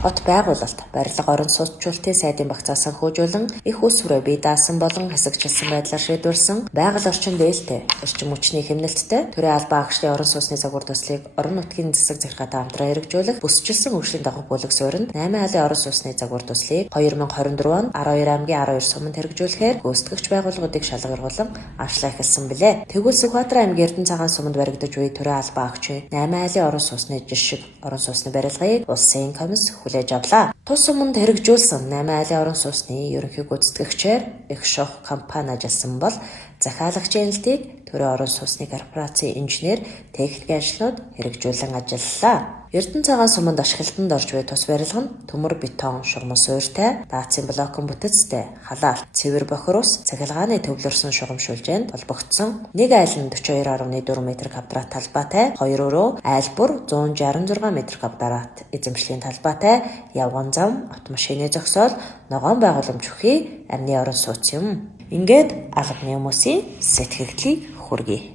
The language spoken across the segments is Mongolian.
Хот байгуулалт барилга орон сууцчлалтын сайдын багцаас санхүүжүүлэн их ус хүрээ бие даасан болон хэсэгчилсэн байдлаар шийдвэрсэн байгаль орчин дээлтэй, эрчим хүчний хэмнэлттэй төрийн албан агчлын орон сууцны загвар төслийг орон нутгийн засаг захиргаатай хамтран хэрэгжүүлэх бүсчилсэн хөгжлийн дагуу бүлэг суурин 8 айлын орон сууцны загвар төслийг 2024 онд 12 аймгийн 12 суманд хэрэгжүүлэхээр гүйцэтгэгч байгууллагуудыг шалгаруулан авчлаа эхэлсэн билээ. Тэгвэл Сүхбаатар аймгийн Эрдэнэцаагаан суманд баригдаж буй төрийн албан агчийн 8 айлын орон сууцны жишг орон сууцны барилгыг улсын комисс хүлээж авлаа. Тус суманд хэрэгжүүлсэн 8 айлын орон сууцны ерөнхий гүйцэтгэгчээр их шох компани ажилласан бол захиалагчийн нэлтийг төрийн орон сууцны корпорацийн инженер техникийн ажлууд хэрэгжүүлэн ажиллалаа. Эрдэнэцаагаан суманд ашиглалтанд орж буй тус барилга нь төмөр бетон шугам суурьтай, даацын блокон бүтэцтэй, халаалт, цэвэр бохир ус, цахилгааны төвлөрсөн шугам шүлжээнд холбогдсон 1 айл нь 42.4 м2 талбайтай, 2 өрөө, айл бүр 166 м2 эзэмшлийн талбайтай, явган зам, автомашины зогсоол, ногоон байгууламж бүхий амны орон сууц юм. Ингээд албаны хүмүүсийн сэтгэгдлийг хүргэе.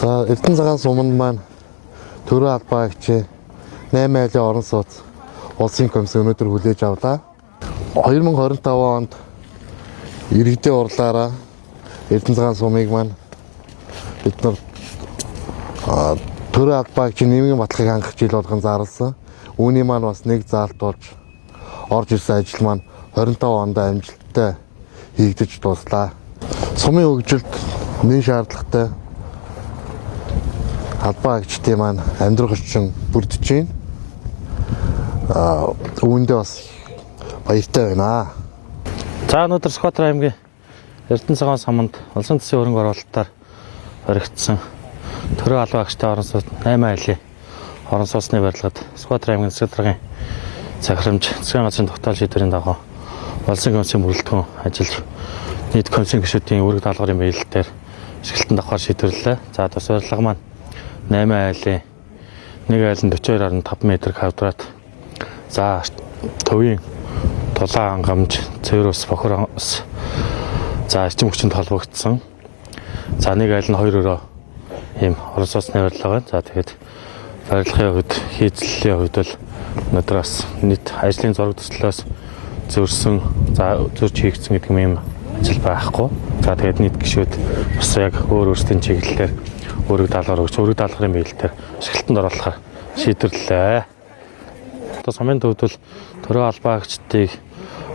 За Эрдэнэцаагаан суманд маань төрийн албан агчийн 8 айлын орон сууц улсын комисс өнөөдөр хүлээж авлаа. 2025 онд иргэдийн урлаараа Эрдэнэцаагаан сумыг маань бид нар төрийн албан агчийн нэмийн баталгааг хангах жил болгон зарласан. Үүний маань бас нэг заалт болж орж ирсэн ажил маань 25 онд амжилттай хийгдэж дуслаа. Сумын хөгжилд нэн шаардлагатай албан агчдын маань амьдрах орчин бүрдэж байна. Үүндээ бас баяртай байна. За өнөөдөр Сүхбаатар аймгийн Эрдэнэцаагаан суманд улсын төсвийн хөрөнгө оруулалтаар баригдсан төрийн албан агчтай орон сууц 8 айлын орон сууцны барилгад Сүхбаатар аймгийн засаг даргын захирамж засгийн газрын тогтоол шийдвэрийн дагуу улсын комиссийн бүрэлдэхүүн ажиллаж нийт комиссийн гишүүдийн үүрэг даалгаврын биелэлээр ашиглалтанд авахар шийдвэрлэлээ. За тус барилга маань 8 айлын 1 айл нь 42.5 м2. За төвийн тулаан хангамж, цэвэр ус, бохир ус. За эрчим хүчинд холбогдсон. За 1 айл нь 2 өрөө ийм орон сууцны барилга байна. За тэгээд барилгын хувьд, хийцлэлийн хувьд бол өнөөдөр бас нийт ажлын зураг төслөөс зөрсөн, за зөрж хийгдсэн гэдэг юм ажил байхгүй. За тэгээд нийт гишүүд бас яг өөр өөрсдийн чиглэлээр үүрэг даалгавар өгч, үүрэг даалгаврын биелэлээр ашиглалтанд оруулахаар шийдвэрлэлээ. Одоо сумын төвд бол төрийн албан агчдыг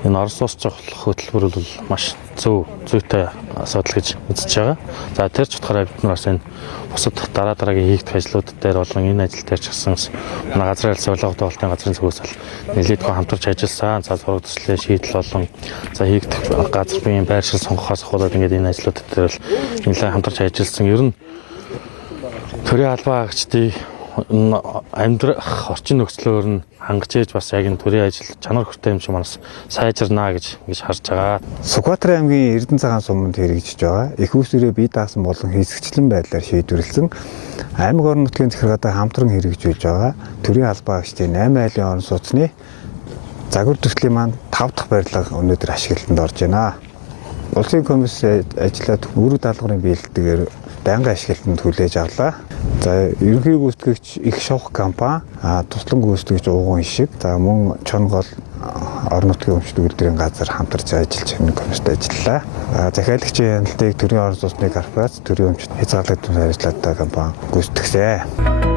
энэ орон сууц чухлах хөтөлбөр бол маш зүйтэй асуудал гэж үзэж байгаа. За тэр ч утгаараа бид нар бас энэ бусад дараагийн хийгдэх ажлууд дээр болон энэ ажил дээр ч гэсэн манай газрын хэлтс урлагт болтын газрын зүгээс бол нэлээдгүй хамтарч ажилласан. За зураг төслийн шийдэл болон за хийгдэх газар биеийн байр шил сонгохоос ахуулаад ингээд энэ ажлууд дээр бол нэлээд хамтарч ажилласан. Ер нь төрийн албан агчдыг амьдрах орчин нөхцлөөр нь хангаж ээж бас яг энэ төрийн ажил чанар хүртэй юм шиг манаас сайжирнаа гэж харж байгаа. Сүхбаатар аймгийн Эрдэнэцаагаан суманд хэрэгжиж байгаа их усүрээ бие даасан болон хэсэгчлэн байдлаар шийдвэрлсэн аймаг орон нутгийн захиргаатай хамтран хэрэгжүүлж байгаа төрийн албан агчдын 8 айлын орон сууцны загвар төслийн маань 5 дахь барилга өнөөдөр ашиглалтанд орж байна. Улсын комисс ажиллаад үүрэг даалгаврын биелэлтэйгээр байнгын ашиглалтанд хүлээж авлаа. За ерөнхий гүйцэтгэгч их шох компани, туслан гүйцэтгэгч уугуун ишиг, за мөн чонгол орон нутгийн өмчт үйлдвэрийн газар хамтарч ажиллаж энэ комиссд ажиллалаа. Захиалагчийн хяналтыг төрийн орон сууцны корпорац, төрийн өмчт хязгаарлагдсан ажиллагаатай компани гүйцэтгсэн.